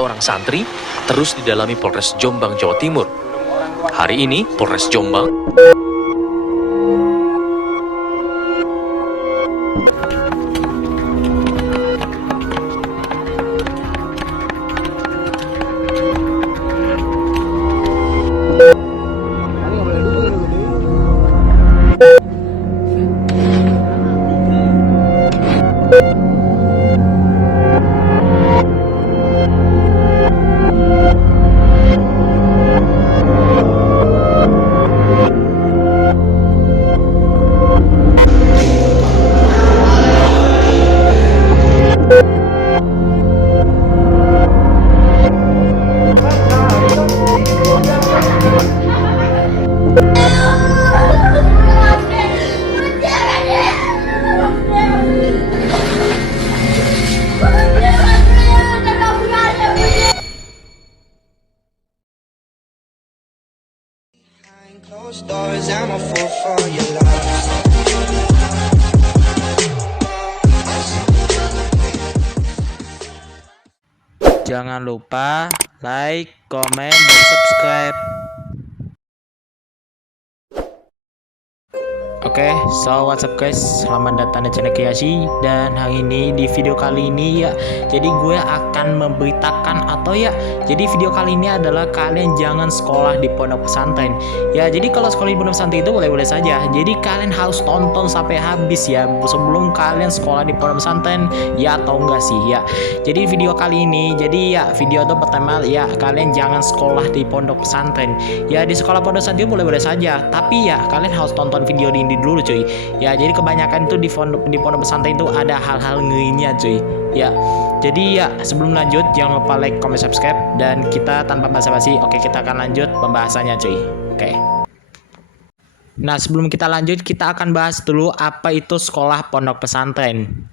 orang santri terus didalami Polres Jombang, Jawa Timur. Hari ini, Polres Jombang Closed doors, I'm a fool for your love. Jangan lupa like, komen, dan subscribe. Oke, so what's up guys, selamat datang di channel Kiyashi. Dan hari ini di video kali ini ya, jadi gue akan memberitakan atau ya, jadi video kali ini adalah kalian jangan sekolah di pondok pesantren. Ya, jadi kalau sekolah di pondok pesantren itu boleh-boleh saja. Jadi kalian harus tonton sampai habis ya, sebelum kalian sekolah di pondok pesantren ya atau enggak sih ya. Jadi video kali ini, jadi ya video itu pertama ya, kalian jangan sekolah di pondok pesantren. Ya di sekolah pondok pesantren boleh-boleh saja, tapi ya kalian harus tonton video ini dulu cuy. Ya jadi kebanyakan itu di pondok pesantren itu ada hal-hal ngerinya cuy. Ya jadi ya sebelum lanjut jangan lupa like, comment, subscribe, dan kita tanpa basa-basi oke kita akan lanjut pembahasannya cuy. Oke. Nah sebelum kita lanjut kita akan bahas dulu apa itu sekolah pondok pesantren.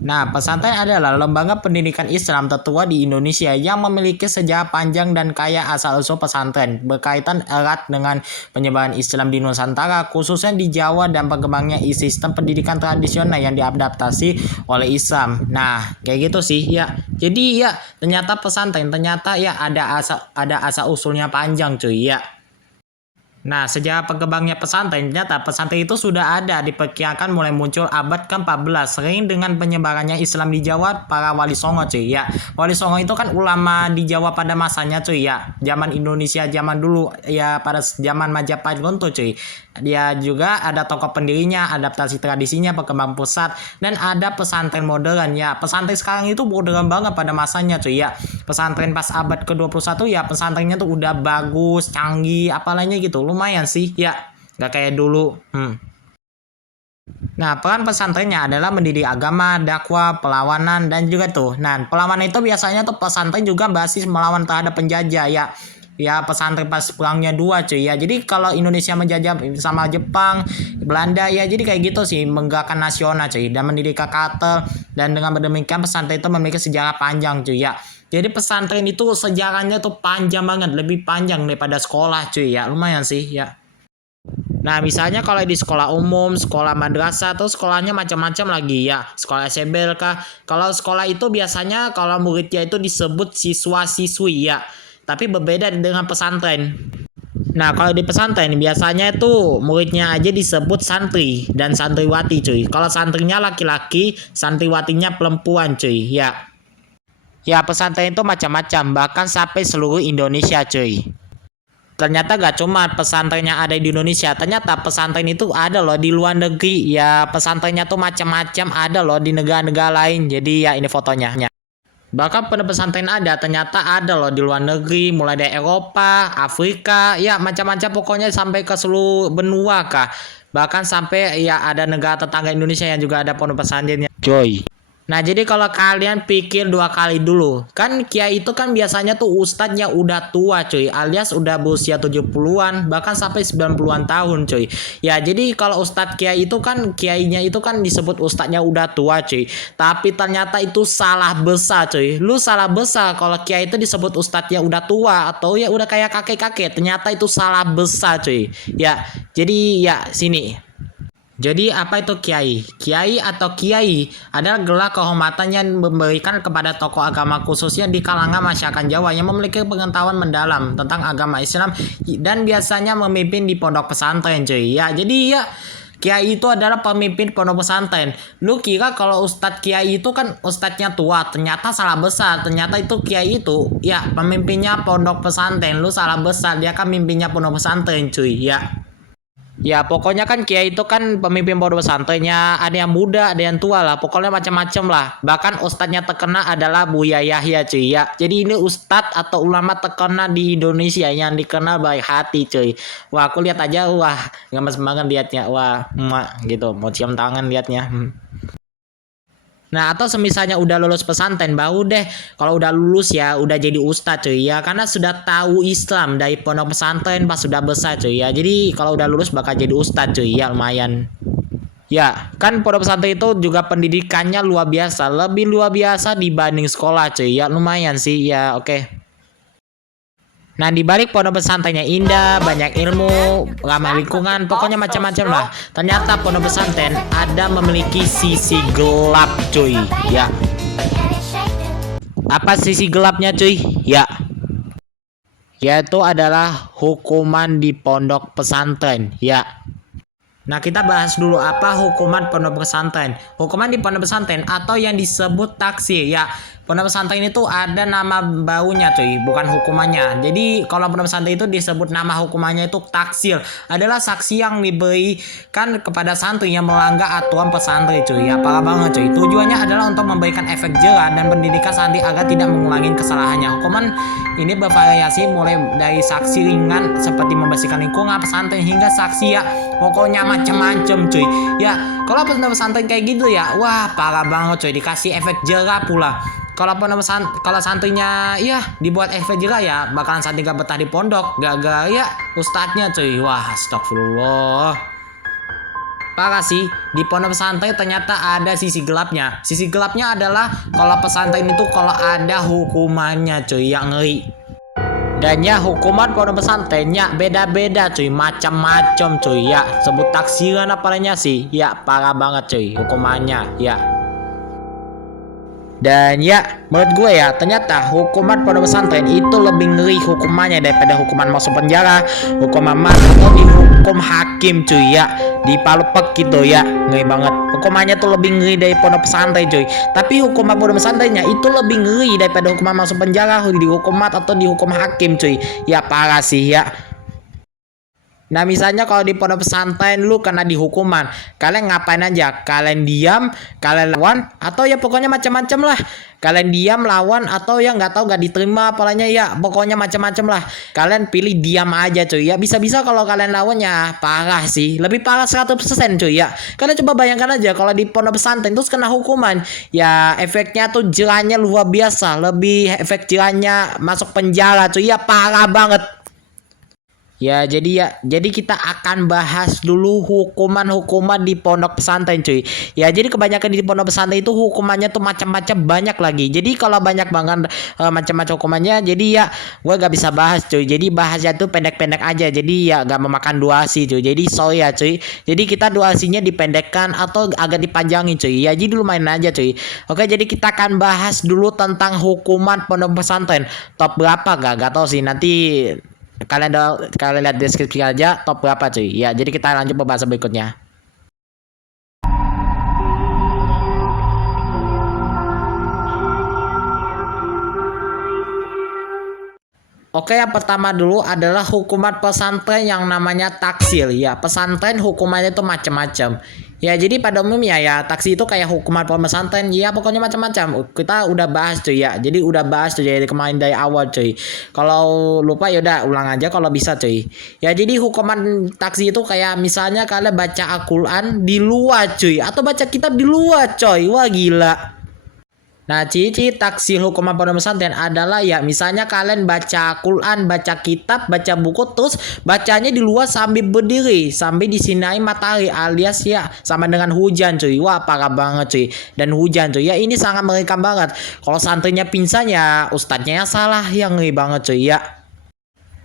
Nah, pesantren adalah lembaga pendidikan Islam tertua di Indonesia yang memiliki sejarah panjang dan kaya asal-usul pesantren, berkaitan erat dengan penyebaran Islam di Nusantara, khususnya di Jawa, dan berkembangnya sistem pendidikan tradisional yang diadaptasi oleh Islam. Nah, kayak gitu sih ya. Jadi ya, ternyata pesantren ternyata ya ada asal usulnya panjang cuy ya. Nah, sejarah berkembangnya pesantren, ternyata pesantren itu sudah ada diperkirakan mulai muncul abad ke-14, sering dengan penyebarannya Islam di Jawa para wali songo cuy ya. Wali songo itu kan ulama di Jawa pada masanya cuy ya. Zaman Indonesia zaman dulu ya, pada zaman Majapahit Gonto cuy. Dia juga ada tokoh pendirinya, adaptasi tradisinya, perkembangan pusat, dan ada pesantren modern ya. Pesantren sekarang itu modern banget pada masanya cuy ya. Pesantren pas abad ke-21 ya pesantrennya tuh udah bagus, canggih, apalagi gitu. Lumayan sih ya, nggak kayak dulu. Nah, peran pesantrennya adalah mendidik agama, dakwah, perlawanan, dan juga tuh. Nah, perlawanan itu biasanya tuh pesantren juga basis melawan terhadap penjajah ya. Ya, pesantren pas perangnya dua cuy ya. Jadi kalau Indonesia menjajah sama Jepang, Belanda ya, jadi kayak gitu sih, menggerakkan nasional cuy dan mendidik karakter. Dan dengan demikian pesantren itu memiliki sejarah panjang cuy ya. Jadi pesantren itu sejarahnya tuh panjang banget, lebih panjang daripada sekolah cuy ya. Lumayan sih ya. Nah, misalnya kalau di sekolah umum, sekolah madrasah, atau sekolahnya macam-macam lagi ya. Sekolah SMB kah? Kalau sekolah itu biasanya kalau muridnya itu disebut siswa-siswi ya. Tapi berbeda dengan pesantren. Nah, kalau di pesantren biasanya itu muridnya aja disebut santri dan santriwati cuy. Kalau santrinya laki-laki, santriwatinya perempuan cuy ya. Ya, pesantren itu macam-macam, bahkan sampai seluruh Indonesia cuy. Ternyata gak cuma pesantren yang ada di Indonesia, ternyata pesantren itu ada loh di luar negeri. Ya, pesantrennya tuh macam-macam, ada loh di negara-negara lain. Jadi ya ini fotonya. Bahkan pada pesantren ternyata ada loh di luar negeri, mulai dari Eropa, Afrika, ya macam-macam pokoknya sampai ke seluruh benua kah. Bahkan sampai ya ada negara tetangga Indonesia yang juga ada pondok pesantrennya. Joy. Nah, jadi kalau kalian pikir dua kali dulu, kan kiai itu kan biasanya tuh ustadznya udah tua cuy, alias udah berusia 70-an, bahkan sampai 90-an tahun cuy. Ya, jadi kalau ustadz kiai itu kan, kiainya itu kan disebut ustadznya udah tua cuy. Tapi ternyata itu salah besar cuy. Lu salah besar kalau kiai itu disebut ustadznya udah tua atau ya udah kayak kakek-kakek. Ternyata itu salah besar cuy. Ya, jadi ya sini. Jadi apa itu kiai? Kiai atau kiai adalah gelar kehormatan yang memberikan kepada tokoh agama khususnya di kalangan masyarakat Jawa yang memiliki pengetahuan mendalam tentang agama Islam dan biasanya memimpin di pondok pesantren cuy. Ya, jadi ya kiai itu adalah pemimpin pondok pesantren. Lu kira kalau ustadz kiai itu kan ustadznya tua, ternyata salah besar. Ternyata itu kiai itu ya pemimpinnya pondok pesantren. Lu salah besar, dia kan mimpinnya pondok pesantren cuy. Ya. Ya pokoknya kan kiai itu kan pemimpin pondok pesantrennya, ada yang muda, ada yang tua lah, pokoknya macam-macam lah. Bahkan ustadznya terkena adalah Buya Yahya cuy ya. Jadi ini ustadz atau ulama terkena di Indonesia yang dikenal baik hati cuy. Wah aku lihat aja, wah gemes banget liatnya, wah emak gitu, mau cium tangan liatnya. Nah atau semisalnya udah lulus pesantren baru deh kalau udah lulus ya udah jadi ustadz cuy ya, karena sudah tahu Islam dari pondok pesantren pas sudah besar cuy ya. Jadi kalau udah lulus bakal jadi ustadz cuy ya, lumayan. Ya kan pondok pesantren itu juga pendidikannya luar biasa, lebih luar biasa dibanding sekolah cuy ya, lumayan sih ya. Oke. Nah di balik pondok pesantrennya indah, banyak ilmu, ramah lingkungan, pokoknya macam-macam lah. Ternyata pondok pesantren ada memiliki sisi gelap cuy. Ya. Apa sisi gelapnya cuy? Ya. Yaitu adalah hukuman di pondok pesantren. Ya. Nah kita bahas dulu apa hukuman pondok pesantren. Hukuman di pondok pesantren atau yang disebut taksir ya. Pondok pesantren itu ada nama baunya cuy, bukan hukumannya. Jadi kalau pondok pesantren itu disebut nama hukumannya itu taksir. Adalah saksi yang diberikan kepada santri yang melanggar aturan pesantren cuy. Ya parah banget cuy. Tujuannya adalah untuk memberikan efek jerah dan pendidikan santri agar tidak mengulangi kesalahannya. Hukuman ini bervariasi mulai dari saksi ringan seperti membersihkan lingkungan pesantren hingga saksi ya pokoknya macam-macam cuy. Ya kalau pondok pesantren kayak gitu ya, wah parah banget cuy, dikasih efek jerah pula. Kalau kalau santrinya ya dibuat efek jerah ya bakalan santri gak betah di pondok gara-gara ya ustadznya cuy. Wah astagfirullah. Parah sih, di pondok pesantren ternyata ada sisi gelapnya. Sisi gelapnya adalah kalau pesantren itu kalau ada hukumannya cuy yang ngeri. Dan ya hukuman pondok pesantrennya beda-beda cuy, macam-macam cuy ya. Sebut taksiran apalanya sih, ya parah banget cuy hukumannya ya. Dan ya menurut gue ya ternyata hukuman pondok pesantren itu lebih ngeri hukumannya daripada hukuman masuk penjara, hukuman mati atau dihukum hakim cuy ya, dipalpek gitu ya, ngeri banget. Hukumannya tuh lebih ngeri dari pondok pesantren cuy. Tapi hukuman pondok pesantrennya itu lebih ngeri daripada hukuman masuk penjara, dihukum mati atau dihukum hakim cuy. Ya parah sih ya. Nah misalnya kalau di pondok pesantren lu kena dihukuman, kalian ngapain aja? Kalian diam, kalian lawan, atau ya pokoknya macam-macam lah. Kalian diam, lawan, atau ya nggak tahu nggak diterima apalanya ya, pokoknya macam-macam lah. Kalian pilih diam aja cuy ya. Bisa-bisa kalau kalian lawan ya parah sih, lebih parah 100% cuy ya. Kalian coba bayangkan aja kalau di pondok pesantren terus kena hukuman, ya efeknya tuh jerahnya luar biasa, lebih efek jerahnya masuk penjara cuy ya, parah banget. Ya jadi kita akan bahas dulu hukuman-hukuman di pondok pesantren cuy. Ya jadi kebanyakan di pondok pesantren itu hukumannya tuh macam-macam banyak lagi. Jadi kalau banyak banget macam-macam hukumannya, jadi ya gue gak bisa bahas cuy. Jadi bahasnya tuh pendek-pendek aja. Jadi ya gak memakan durasi cuy. Jadi sorry ya cuy. Jadi kita durasinya dipendekkan atau agak dipanjangin cuy. Ya jadi lumayan aja cuy. Oke jadi kita akan bahas dulu tentang hukuman pondok pesantren. Top berapa gak tahu sih, nanti kalian lihat deskripsi aja top berapa cuy. Ya jadi kita lanjut pembahasan berikutnya. Oke, yang pertama dulu adalah hukuman pesantren yang namanya taksir. Ya, pesantren hukumannya itu macam-macam. Ya, jadi pada umumnya ya taksir itu kayak hukuman pesantren. Ya, pokoknya macam-macam. Kita udah bahas cuy ya. Jadi udah bahas cuy dari kemarin dari awal cuy. Kalau lupa ya udah ulang aja kalau bisa cuy. Ya, jadi hukuman taksir itu kayak misalnya kalian baca Al-Qur'an di luar cuy atau baca kitab di luar coy. Wah, gila. Nah, ciri-ciri taksir hukuman pondok pesantren adalah ya misalnya kalian baca Quran, baca kitab, baca buku terus bacanya di luar sambil berdiri, sambil disinari matahari alias ya sama dengan hujan cuy. Wah, parah banget cuy. Dan hujan cuy. Ya ini sangat mengerikan banget. Kalau santrinya pingsan ya ustadznya yang salah, yang ngeri banget cuy ya.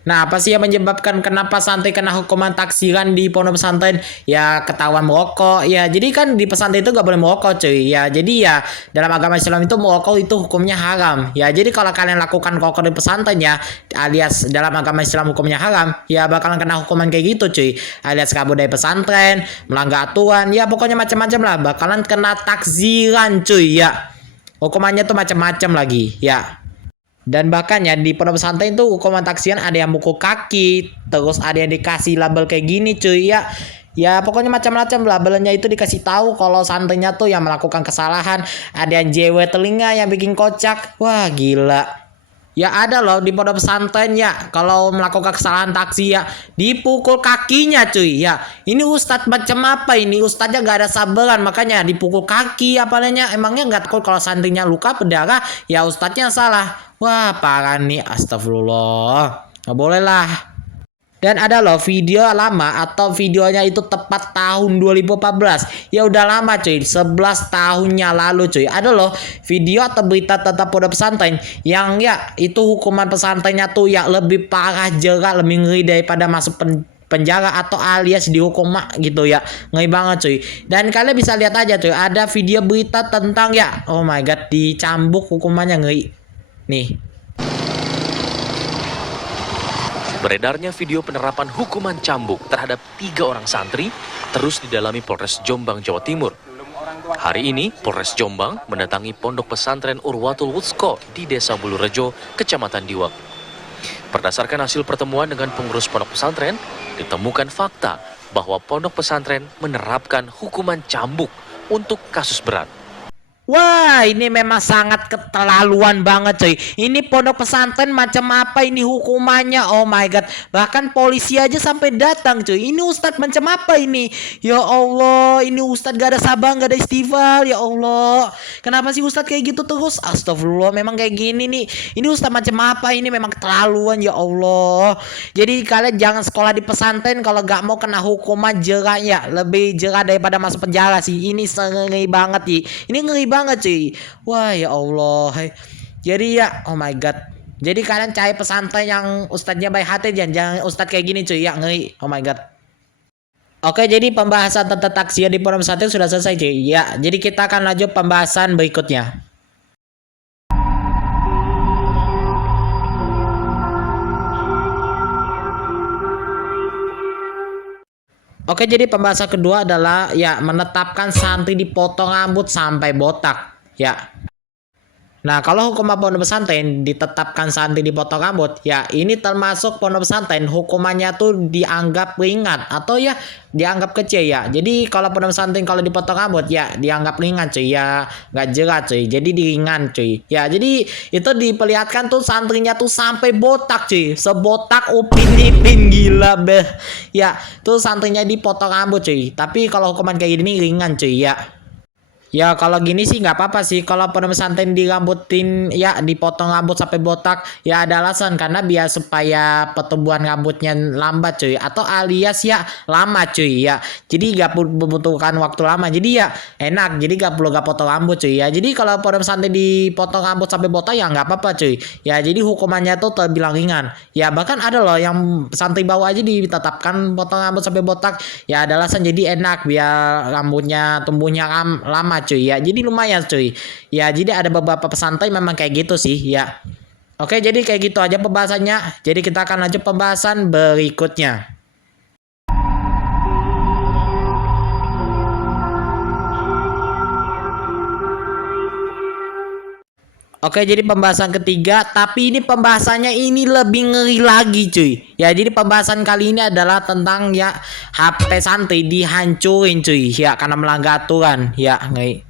Nah, apa sih yang menyebabkan kenapa santri kena hukuman taksiran di pondok pesantren? Ya, ketahuan merokok. Ya, jadi kan di pesantren itu gak boleh merokok, cuy. Ya, jadi ya dalam agama Islam itu merokok itu hukumnya haram. Ya, jadi kalau kalian lakukan rokok di pesantren ya, alias dalam agama Islam hukumnya haram, ya bakalan kena hukuman kayak gitu, cuy. Alias kabur dari pesantren, melanggar aturan, ya pokoknya macam-macam lah. Bakalan kena taksiran, cuy. Ya, hukumannya tuh macam-macam lagi. Ya. Dan bahkan ya di pondok pesantren itu hukuman taksiran ada yang mukul kaki, terus ada yang dikasih label kayak gini cuy ya. Ya pokoknya macam-macam labelnya itu dikasih tahu kalau santrinya tuh yang melakukan kesalahan, ada yang jewe telinga yang bikin kocak. Wah, gila. Ya ada loh di pondok pesantren ya, kalau melakukan kesalahan taksi ya dipukul kakinya cuy ya. Ini ustadz macam apa ini? Ustadznya gak ada sabaran, makanya dipukul kaki apalanya. Emangnya nggak takut kalau santrinya luka berdarah? Ya ustadznya salah. Wah, parah nih, astagfirullah. Nggak boleh lah. Dan ada loh video lama atau videonya itu tepat tahun 2014. Ya udah lama cuy, 11 tahunnya lalu cuy. Ada loh video atau berita tentang pondok pesantren yang ya itu hukuman pesantrennya tuh ya lebih parah, jerak, lebih ngeri daripada masuk penjara atau alias dihukum mak gitu ya. Ngeri banget cuy. Dan kalian bisa lihat aja cuy, ada video berita tentang ya, oh my god, dicambuk hukumannya, ngeri. Nih. Beredarnya video penerapan hukuman cambuk terhadap 3 orang santri terus didalami Polres Jombang, Jawa Timur. Hari ini, Polres Jombang mendatangi pondok pesantren Urwatul Wuthqa di Desa Bulurejo, Kecamatan Diwak. Berdasarkan hasil pertemuan dengan pengurus pondok pesantren, ditemukan fakta bahwa pondok pesantren menerapkan hukuman cambuk untuk kasus berat. Wah, ini memang sangat keterlaluan banget cuy. Ini pondok pesantren macam apa ini hukumannya? Oh my god. Bahkan polisi aja sampai datang cuy. Ini ustadz macam apa ini? Ya Allah, ini ustadz gak ada sabar, gak ada istighfar. Ya Allah. Kenapa sih ustadz kayak gitu terus? Astagfirullah, memang kayak gini nih. Ini ustadz macam apa ini? Memang keterlaluan, ya Allah. Jadi kalian jangan sekolah di pesantren kalau gak mau kena hukuman jerak ya. Lebih jerak daripada masuk penjara sih. Ini ngeri banget sih. Ini ngeri banget cuy. Wah, ya Allah. Jadi ya, oh my god. Jadi kalian cari pesantren yang ustadznya baik hati, jangan ustadz kayak gini cuy. Ya, ngeri. Oh my god. Oke, jadi pembahasan tentang taksiran di pondok pesantren sudah selesai cuy. Ya, jadi kita akan lanjut pembahasan berikutnya. Oke, jadi pembahasan kedua adalah ya menetapkan santri dipotong rambut sampai botak. Ya. Nah, kalau hukuman pondok pesantren ditetapkan santri dipotong rambut, ya ini termasuk pondok pesantren hukumannya tuh dianggap ringan atau ya dianggap kecil ya. Jadi kalau pondok pesantren kalau dipotong rambut ya dianggap ringan cuy ya, nggak jerat cuy. Jadi ringan cuy. Ya, jadi itu diperlihatkan tuh santrinya tuh sampai botak cuy, sebotak Upin Ipin, gila beh. Ya, tuh santrinya dipotong rambut cuy. Tapi kalau hukuman kayak gini ringan cuy ya. Ya kalau gini sih nggak apa-apa sih, kalau pondok pesantren dirambutin ya dipotong rambut sampai botak ya ada alasan, karena biar supaya pertumbuhan rambutnya lambat cuy, atau alias ya lama cuy ya, jadi nggak membutuhkan waktu lama, jadi ya enak, jadi nggak perlu potong rambut cuy ya. Jadi kalau pondok pesantren dipotong rambut sampai botak ya nggak apa-apa cuy ya, jadi hukumannya tuh terbilang ringan ya. Bahkan ada loh yang santri bawah aja ditetapkan potong rambut sampai botak ya ada alasan, jadi enak biar rambutnya tumbuhnya lama cuy ya, jadi lumayan cuy ya. Jadi ada beberapa pesantren memang kayak gitu sih ya. Oke, jadi kayak gitu aja pembahasannya, jadi kita akan lanjut pembahasan berikutnya. Oke, jadi pembahasan ketiga, tapi ini pembahasannya ini lebih ngeri lagi cuy. Ya, jadi pembahasan kali ini adalah tentang ya HP santri dihancurin cuy ya karena melanggar aturan ya, ngeri.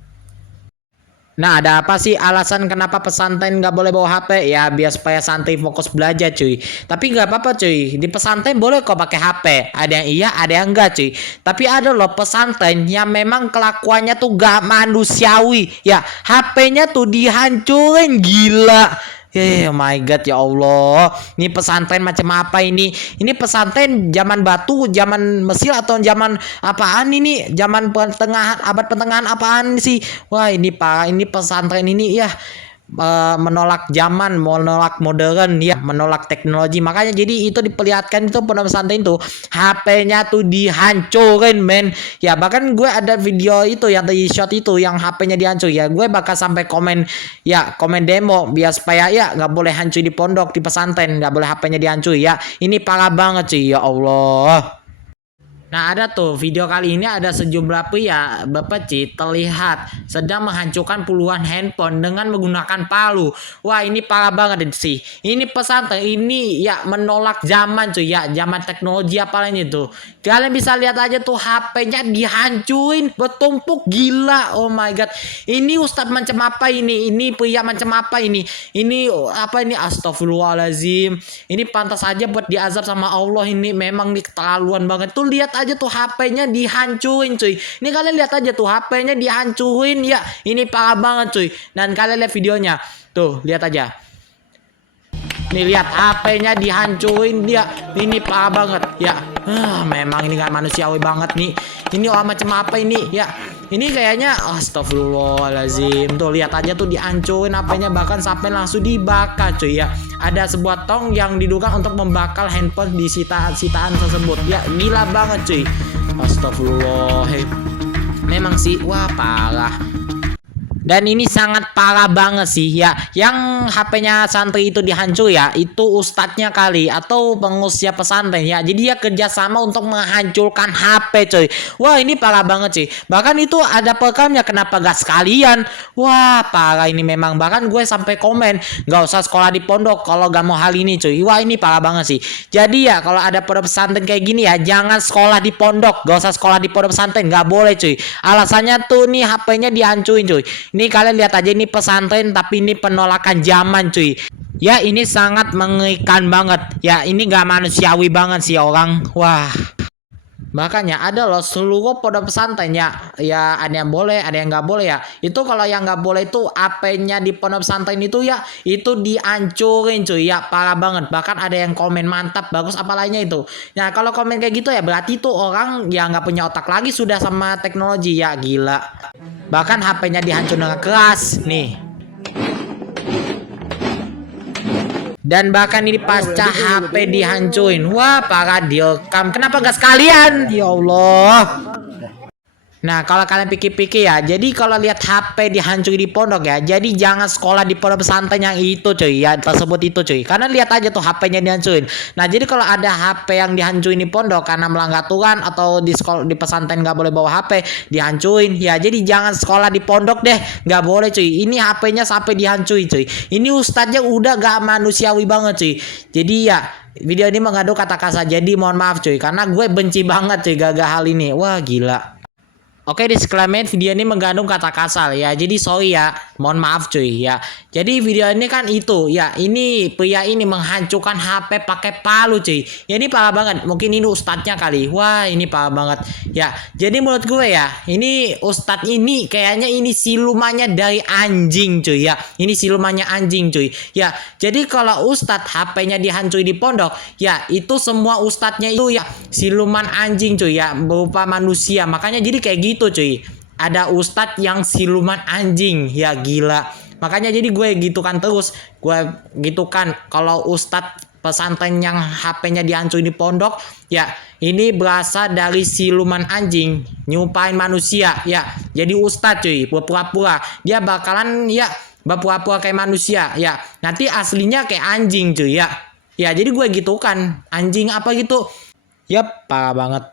Nah, ada apa sih alasan kenapa pesantren nggak boleh bawa HP? Ya biar supaya santri fokus belajar cuy. Tapi nggak apa-apa cuy, di pesantren boleh kok pakai HP. Ada yang iya, ada yang enggak cuy. Tapi ada loh pesantren yang memang kelakuannya tuh gak manusiawi. Ya, HP-nya tuh dihancurin, gila. Oh my god, ya Allah. Ini pesantren macam apa ini? Ini pesantren zaman batu, zaman Mesir atau zaman apaan ini? Zaman pertengahan, abad pertengahan apaan sih? Wah, ini parah, ini pesantren ini ya menolak zaman, menolak modern, ya menolak teknologi. Makanya jadi itu diperlihatkan itu pondok pesantren itu HP-nya tuh dihancurin men. Ya bahkan gue ada video itu yang di shot itu yang HP-nya dihancur ya. Gue bakal sampai komen ya, komen demo biar supaya ya nggak boleh hancur di pondok, di pesantren, nggak boleh HP-nya dihancur ya. Ini parah banget sih ya Allah. Nah ada tuh video kali ini ada sejumlah pria bepeci terlihat sedang menghancurkan puluhan handphone dengan menggunakan palu. Wah ini parah banget sih. Ini pesantren ini ya menolak zaman cuy ya, zaman teknologi apalagi itu. Kalian bisa lihat aja tuh HP-nya dihancurin bertumpuk gila. Oh my god. Ini ustadz macam apa ini? Ini pria macam apa ini? Ini apa ini? Astagfirullahalazim. Ini pantas aja buat diazab sama Allah, ini memang nih keterlaluan banget. Tuh lihat aja tuh HP-nya dihancurin cuy. Ini kalian lihat aja tuh HP-nya dihancurin ya. Ini parah banget cuy. Dan kalian lihat videonya. Tuh, lihat aja. Nih lihat HP-nya dihancurin dia. Ini parah banget ya. Memang ini gak manusiawi banget nih. Ini orang macam apa ini ya. Ini kayaknya astagfirullahalazim. Tuh lihat aja tuh dihancurin HP-nya, bahkan sampai langsung dibakar cuy ya. Ada sebuah tong yang diduga untuk membakar handphone di sitaan tersebut. Ya gila banget cuy. Astagfirullah. Memang sih wah parah. Dan ini sangat parah banget sih ya. Yang HP-nya santri itu dihancur ya, itu ustadznya kali atau pengurusnya pesantren ya. Jadi dia kerjasama untuk menghancurkan HP coy. Wah ini parah banget sih. Bahkan itu ada perekamnya, kenapa gak sekalian? Wah parah ini memang. Bahkan gue sampai komen gak usah sekolah di pondok kalau gak mau hal ini cuy. Wah ini parah banget sih. Jadi ya kalau ada pondok pesantren kayak gini ya, jangan sekolah di pondok. Gak usah sekolah di pondok pesantren, gak boleh cuy. Alasannya tuh nih HP-nya dihancurin cuy. Ini kalian lihat aja, ini pesantren tapi ini penolakan zaman cuy. Ya ini sangat mengerikan banget. Ya ini gak manusiawi banget sih orang. Wah. Makanya ada loh seluruh pondok pesantren ya, ya ada yang boleh, ada yang nggak boleh ya. Itu kalau yang nggak boleh itu HP-nya di pondok pesantren itu ya, itu dihancurin cuy ya, parah banget. Bahkan ada yang komen mantap, bagus apa lainnya itu. Nah kalau komen kayak gitu ya berarti itu orang yang nggak punya otak lagi sudah sama teknologi ya, gila. Bahkan HP-nya dihancur dengan keras nih. Dan bahkan ini pasca HP dihancurin. Wah parah, direkam. Kenapa gak sekalian? Ya Allah. Nah kalau kalian pikir-pikir ya, jadi kalau lihat HP dihancurin di pondok ya, jadi jangan sekolah di pondok pesantren yang itu cuy ya, tersebut itu cuy. Karena lihat aja tuh HP-nya dihancurin. Nah jadi kalau ada HP yang dihancurin di pondok karena melanggar aturan atau di sekolah di pesantren nggak boleh bawa HP, dihancurin ya. Jadi jangan sekolah di pondok deh, nggak boleh cuy. Ini HP-nya sampai dihancurin cuy. Ini ustadznya udah gak manusiawi banget cuy. Jadi ya video ini mengandung kata kasar, jadi mohon maaf cuy, karena gue benci banget cuy gagal hal ini. Wah gila. Oke, disclaimer video ini mengandung kata kasar ya. Jadi sorry ya, mohon maaf cuy ya. Jadi video ini kan itu ya, ini pria ini menghancurkan HP pakai palu cuy. Ya ini parah banget. Mungkin ini ustadznya kali. Wah, ini parah banget. Ya, jadi menurut gue ya, ini ustadz ini kayaknya ini silumannya dari anjing cuy ya. Ini silumannya anjing cuy. Ya, jadi kalau ustadz HP-nya dihancurin di pondok, ya itu semua ustadznya itu ya siluman anjing cuy ya, berupa manusia. Makanya jadi kayak gitu cuy, ada ustadz yang siluman anjing ya, gila. Makanya jadi gue gitukan terus, gue gitukan kalau ustadz pesantren yang HP-nya dihancurin di pondok ya, ini berasal dari siluman anjing nyumpain manusia ya. Jadi ustadz cuy berpura-pura dia bakalan ya berpura-pura kayak manusia ya, nanti aslinya kayak anjing cuy ya. Ya jadi gue gitukan anjing apa gitu. Yap, parah banget.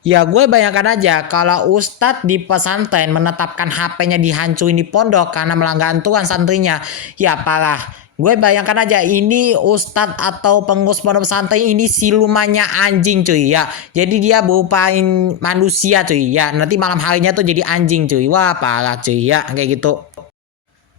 Ya gue bayangkan aja kalau ustadz di pesantren menetapkan HP-nya dihancurin di pondok karena melanggar aturan santrinya. Ya parah. Gue bayangkan aja ini ustadz atau pengurus pondok pesantren ini silumannya anjing cuy ya. Jadi dia berupain manusia cuy ya. Nanti malam harinya tuh jadi anjing cuy. Wah parah cuy ya, kayak gitu.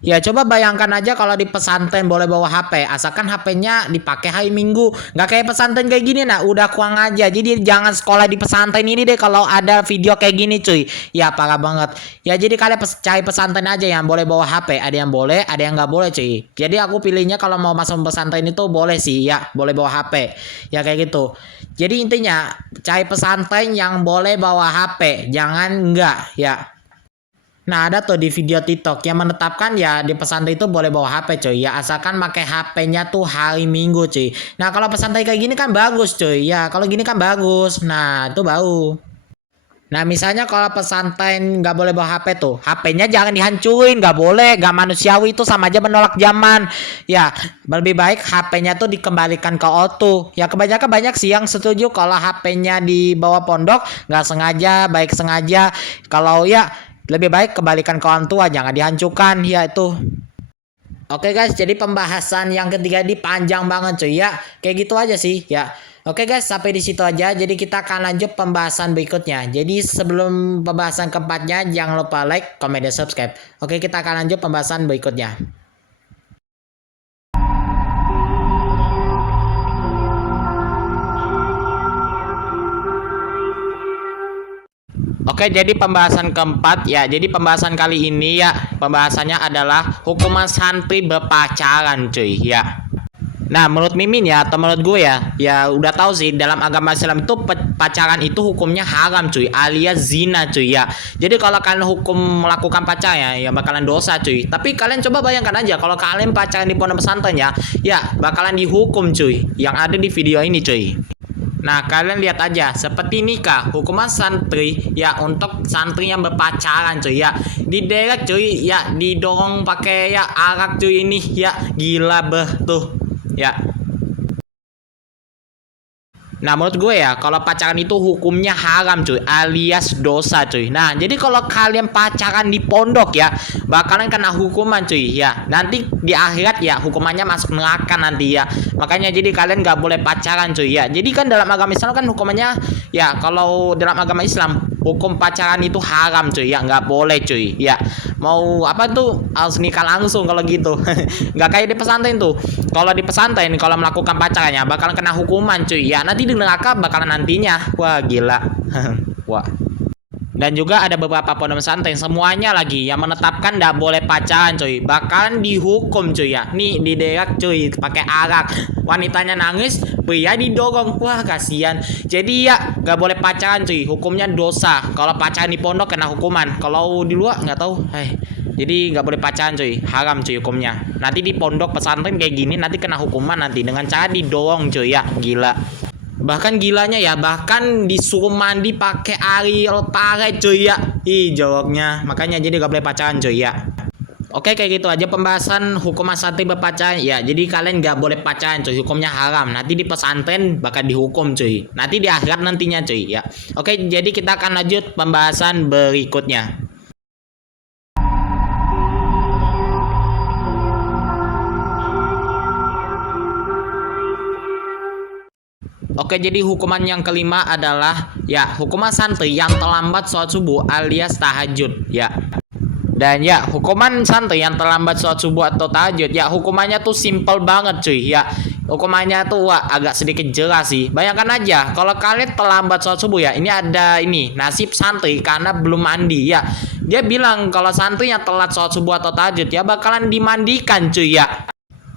Ya coba bayangkan aja kalau di pesantren boleh bawa HP, asalkan HP-nya dipakai hari Minggu. Nggak kayak pesantren kayak gini nah, udah kurang aja. Jadi jangan sekolah di pesantren ini deh kalau ada video kayak gini cuy. Ya parah banget. Ya jadi kalian cari pesantren aja yang boleh bawa HP. Ada yang boleh, ada yang nggak boleh cuy. Jadi aku pilihnya kalau mau masuk pesantren itu boleh sih ya, boleh bawa HP. Ya kayak gitu. Jadi intinya cari pesantren yang boleh bawa HP, jangan enggak ya. Nah, ada tuh di video TikTok yang menetapkan ya di pesantren itu boleh bawa HP cuy. Ya asalkan pakai HP-nya tuh hari Minggu cuy. Nah, kalau pesantren kayak gini kan bagus cuy. Ya, kalau gini kan bagus. Nah, itu baru. Nah, misalnya kalau pesantren nggak boleh bawa HP tuh, HP-nya jangan dihancurin, nggak boleh, nggak manusiawi, itu sama aja menolak zaman. Ya, lebih baik HP-nya tuh dikembalikan ke ortu. Ya, kebanyakan banyak sih yang setuju kalau HP-nya dibawa pondok, nggak sengaja, baik sengaja. Kalau ya, lebih baik kembalikan ke orang tua, jangan dihancurkan, ya itu. Oke guys, jadi pembahasan yang ketiga ini panjang banget cuy ya. Kayak gitu aja sih ya. Oke guys, sampai di situ aja. Jadi kita akan lanjut pembahasan berikutnya. Jadi sebelum pembahasan keempatnya, jangan lupa like, comment, dan subscribe. Oke, kita akan lanjut pembahasan berikutnya. Oke, jadi pembahasan keempat ya. Jadi pembahasan kali ini ya, pembahasannya adalah hukuman santri berpacaran cuy ya. Nah, menurut Mimin ya, atau menurut gue ya, ya udah tahu sih dalam agama Islam itu pacaran itu hukumnya haram cuy, alias zina cuy ya. Jadi kalau kalian hukum melakukan pacaran ya bakalan dosa cuy. Tapi kalian coba bayangkan aja kalau kalian pacaran di pondok pesantren ya bakalan dihukum cuy. Yang ada di video ini cuy. Nah, kalian lihat aja seperti nikah, hukuman santri ya untuk santri yang berpacaran cuy ya. Diderek cuy ya, didorong pakai ya arak cuy ini ya, gila tuh ya. Nah, menurut gue ya, kalau pacaran itu hukumnya haram cuy, alias dosa cuy. Nah, jadi kalau kalian pacaran di pondok ya, bakalan kena hukuman cuy ya. Nanti di akhirat ya, hukumannya masuk neraka nanti ya. Makanya jadi kalian nggak boleh pacaran cuy ya. Jadi kan dalam agama Islam kan hukumannya ya, kalau dalam agama Islam hukum pacaran itu haram cuy ya, nggak boleh cuy ya. Mau apa tuh harus nikah langsung kalau gitu. Nggak kayak di pesantren tuh. Kalau di pesantren kalau melakukan pacarannya bakalan kena hukuman cuy ya. Nanti di neraka bakalan nantinya. Wah, gila. Wah. Dan juga ada beberapa pondok pesantren semuanya lagi yang menetapkan tidak boleh pacaran cuy, bakalan dihukum cuy ya. Nih diderek cuy pakai arak, wanitanya nangis, pria didorong. Wah, kasihan. Jadi ya nggak boleh pacaran cuy, hukumnya dosa. Kalau pacaran di pondok kena hukuman, kalau di luar nggak tahu. Jadi nggak boleh pacaran cuy, haram cuy hukumnya. Nanti di pondok pesantren kayak gini nanti kena hukuman nanti dengan cara didorong cuy ya, gila. Bahkan gilanya ya, bahkan disuruh mandi pakai air paret cuy ya. Ih, joroknya. Makanya jadi gak boleh pacaran cuy ya. Oke, kayak gitu aja pembahasan hukuman santri berpacaran ya. Jadi kalian gak boleh pacaran cuy, hukumnya haram. Nanti di pesantren bakal dihukum cuy. Nanti di akhirat nantinya cuy ya. Oke, jadi kita akan lanjut pembahasan berikutnya. Oke, jadi hukuman yang kelima adalah ya hukuman santri yang terlambat sholat subuh alias tahajud ya. Dan ya hukuman santri yang terlambat sholat subuh atau tahajud ya hukumannya tuh simple banget cuy ya. Hukumannya tuh agak sedikit jelas sih. Bayangkan aja kalau kalian terlambat sholat subuh ya, ini ada ini nasib santri karena belum mandi ya. Dia bilang kalau santri yang telat sholat subuh atau tahajud ya bakalan dimandikan cuy ya.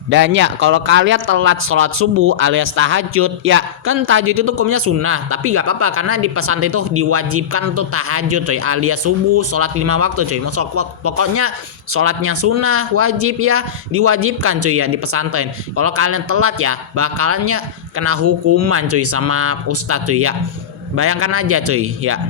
Dan ya kalau kalian telat sholat subuh alias tahajud ya, kan tahajud itu hukumnya sunnah, tapi gak apa-apa karena di pesantren itu diwajibkan untuk tahajud cuy, alias subuh sholat 5 waktu cuy. Pokoknya sholatnya sunnah wajib ya, diwajibkan cuy ya di pesantren. Kalau kalian telat ya bakalannya kena hukuman cuy sama ustadz cuy ya. Bayangkan aja cuy ya.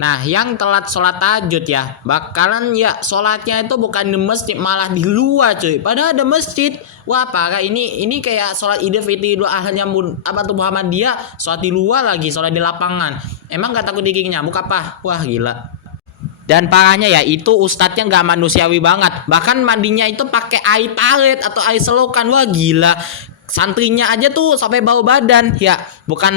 Nah, yang telat sholat tahajud ya bakalan ya sholatnya itu bukan di masjid, malah di luar cuy. Padahal ada masjid. Wah, parah. Ini kayak sholat Idul Fitri Idul Adha apa tuh Muhammadiyah, sholat di luar lagi, sholat di lapangan. Emang gak takut digigit nyamuk apa? Wah, gila. Dan parahnya ya itu ustadznya nggak manusiawi banget. Bahkan mandinya itu pakai air parit atau air selokan. Wah, gila. Santrinya aja tuh sampai bau badan ya. Bukan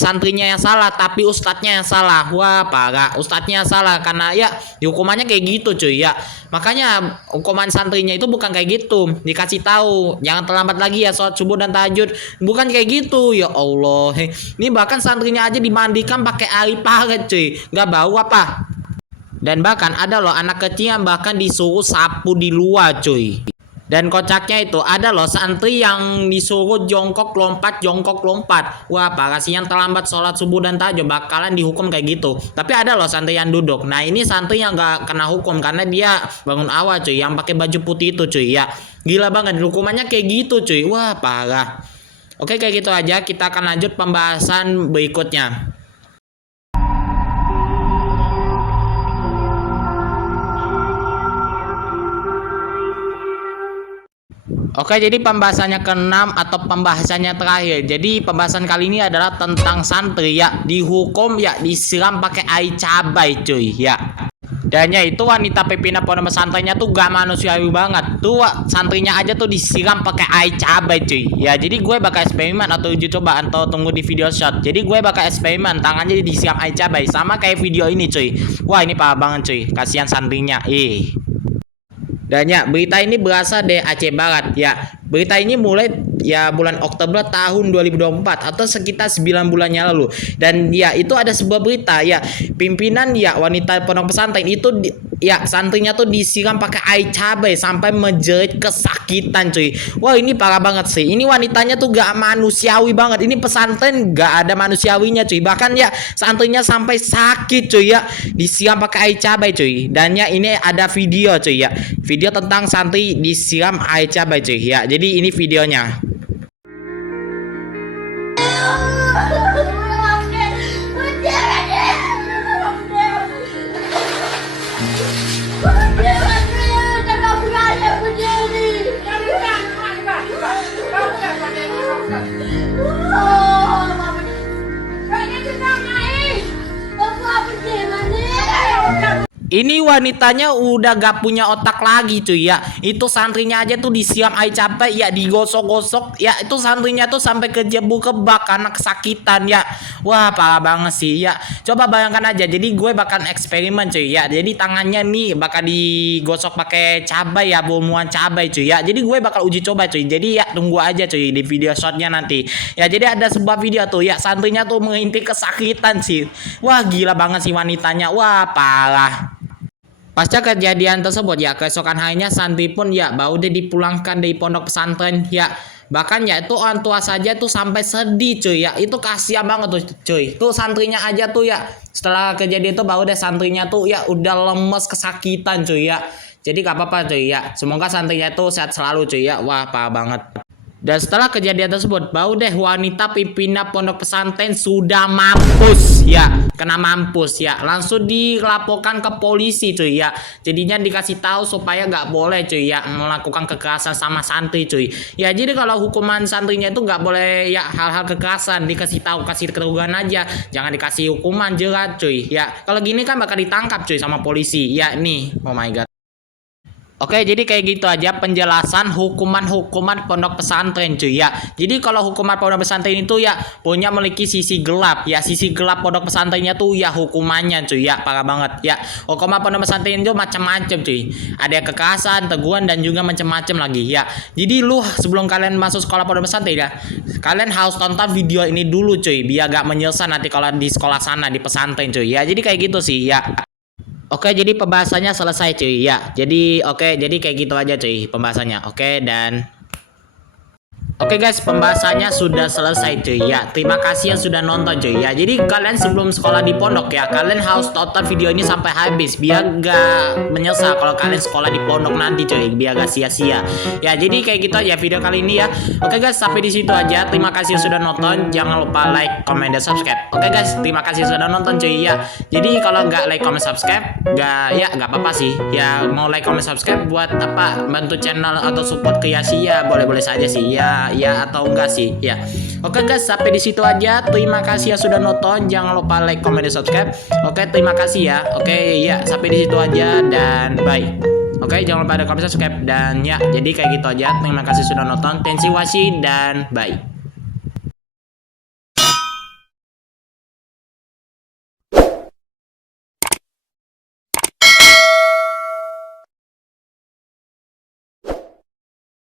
santrinya yang salah, tapi ustadznya yang salah. Wah, parah. Ustadznya yang salah karena ya hukumannya kayak gitu cuy ya. Makanya hukuman santrinya itu bukan kayak gitu. Dikasih tahu jangan terlambat lagi ya sholat subuh dan tahajud. Bukan kayak gitu. Ya Allah. Ini bahkan santrinya aja dimandikan pakai air parit cuy. Nggak bau apa? Dan bahkan ada loh anak kecil yang bahkan disuruh sapu di luar cuy. Dan kocaknya itu ada loh santri yang disuruh jongkok lompat. Wah parah sih, yang terlambat sholat subuh dan tahajud bakalan dihukum kayak gitu. Tapi ada loh santri yang duduk. Nah ini santri yang gak kena hukum karena dia bangun awal cuy, yang pakai baju putih itu cuy ya. Gila banget hukumannya kayak gitu cuy. Wah parah. Oke kayak gitu aja, kita akan lanjut pembahasan berikutnya. Oke, jadi pembahasannya ke-6 atau pembahasannya terakhir. Jadi pembahasan kali ini adalah tentang santri ya, dihukum ya disiram pakai air cabai cuy ya. Dan ya itu wanita pimpinan pondok pesantrennya tuh gak manusiawi banget. Tuh santrinya aja tuh disiram pakai air cabai cuy. Ya, jadi gue bakal eksperimen atau uji coba atau tunggu di video shot. Jadi gue bakal eksperimen tangannya disiram air cabai sama kayak video ini cuy. Wah, ini parah banget cuy. Kasihan santrinya. Dan ya berita ini berasal dari Aceh Barat ya. Berita ini mulai ya bulan Oktober tahun 2024 atau sekitar 9 bulannya lalu. Dan ya itu ada sebuah berita ya, pimpinan ya wanita pondok pesantren itu ya santrinya tuh disiram pakai air cabai sampai menjerit kesakitan cuy. Wah ini parah banget sih. Ini wanitanya tuh gak manusiawi banget. Ini pesantren gak ada manusiawinya cuy. Bahkan ya santrinya sampai sakit cuy ya, disiram pakai air cabai cuy. Dan ya ini ada video cuy ya, video tentang santri disiram air cabai cuy ya. Jadi ini videonya. Ini wanitanya udah gak punya otak lagi cuy ya. Itu santrinya aja tuh disiram air cabai ya, digosok-gosok ya. Itu santrinya tuh sampai kejebu kebak karena kesakitan ya. Wah parah banget sih ya. Coba bayangkan aja, jadi gue bakal eksperimen cuy ya. Jadi tangannya nih bakal digosok pakai cabai ya, bumbuan cabai cuy ya. Jadi gue bakal uji coba cuy. Jadi ya tunggu aja cuy di video shotnya nanti. Ya jadi ada sebuah video tuh ya, santrinya tuh mengintip kesakitan sih. Wah gila banget sih wanitanya. Wah parah. Pasca kejadian tersebut ya, keesokan harinya santri pun ya baru dia dipulangkan dari pondok pesantren ya. Bahkan ya itu orang tua saja tuh sampai sedih cuy ya. Itu kasihan banget tuh cuy. Tuh santrinya aja tuh ya, setelah kejadian itu baru deh santrinya tuh ya udah lemes kesakitan cuy ya. Jadi gak apa-apa cuy ya. Semoga santrinya tuh sehat selalu cuy ya. Wah parah banget. Dan setelah kejadian tersebut, baru deh wanita pimpinan pondok pesantren sudah mampus ya, kena mampus ya, langsung dilaporkan ke polisi cuy ya. Jadinya dikasih tahu supaya nggak boleh cuy ya melakukan kekerasan sama santri cuy. Ya jadi kalau hukuman santrinya itu nggak boleh ya hal-hal kekerasan, dikasih tahu, kasih keteguhan aja, jangan dikasih hukuman jerat cuy ya. Kalau gini kan bakal ditangkap cuy sama polisi ya nih. Oh my god. Oke, jadi kayak gitu aja penjelasan hukuman-hukuman pondok pesantren cuy ya. Jadi kalau hukuman pondok pesantren itu ya punya memiliki sisi gelap ya. Sisi gelap pondok pesantrennya tuh ya hukumannya cuy ya, parah banget ya. Hukuman pondok pesantren itu macam-macam cuy. Ada kekerasan, teguhan dan juga macam-macam lagi ya. Jadi lu sebelum kalian masuk sekolah pondok pesantren ya, kalian harus tonton video ini dulu cuy, biar gak menyesal nanti kalau di sekolah sana di pesantren cuy ya. Jadi kayak gitu sih ya. Oke, jadi pembahasannya selesai cuy ya. Jadi jadi kayak gitu aja cuy pembahasannya. Oke guys, pembahasannya sudah selesai cuy ya. Terima kasih yang sudah nonton cuy ya. Jadi kalian sebelum sekolah di pondok ya, kalian harus tonton video ini sampai habis biar gak menyesal kalau kalian sekolah di pondok nanti cuy, biar gak sia-sia. Ya, jadi kayak gitu aja video kali ini ya. Oke guys, sampai di situ aja. Terima kasih yang sudah nonton. Jangan lupa like, comment, dan subscribe. Oke guys, terima kasih sudah nonton cuy ya. Jadi kalau nggak like, comment, subscribe, nggak apa-apa sih. Ya mau like, comment, subscribe buat apa? Bantu channel atau support ke Yasi ya, boleh-boleh saja sih ya atau enggak sih ya. Oke guys, sampai di situ aja. Terima kasih yang sudah nonton. Jangan lupa like, comment, dan subscribe. Oke, terima kasih ya. Oke ya, sampai di situ aja dan bye. Oke, jangan lupa ada comment, subscribe dan ya. Jadi kayak gitu aja. Terima kasih sudah nonton. Tensi wasi dan bye.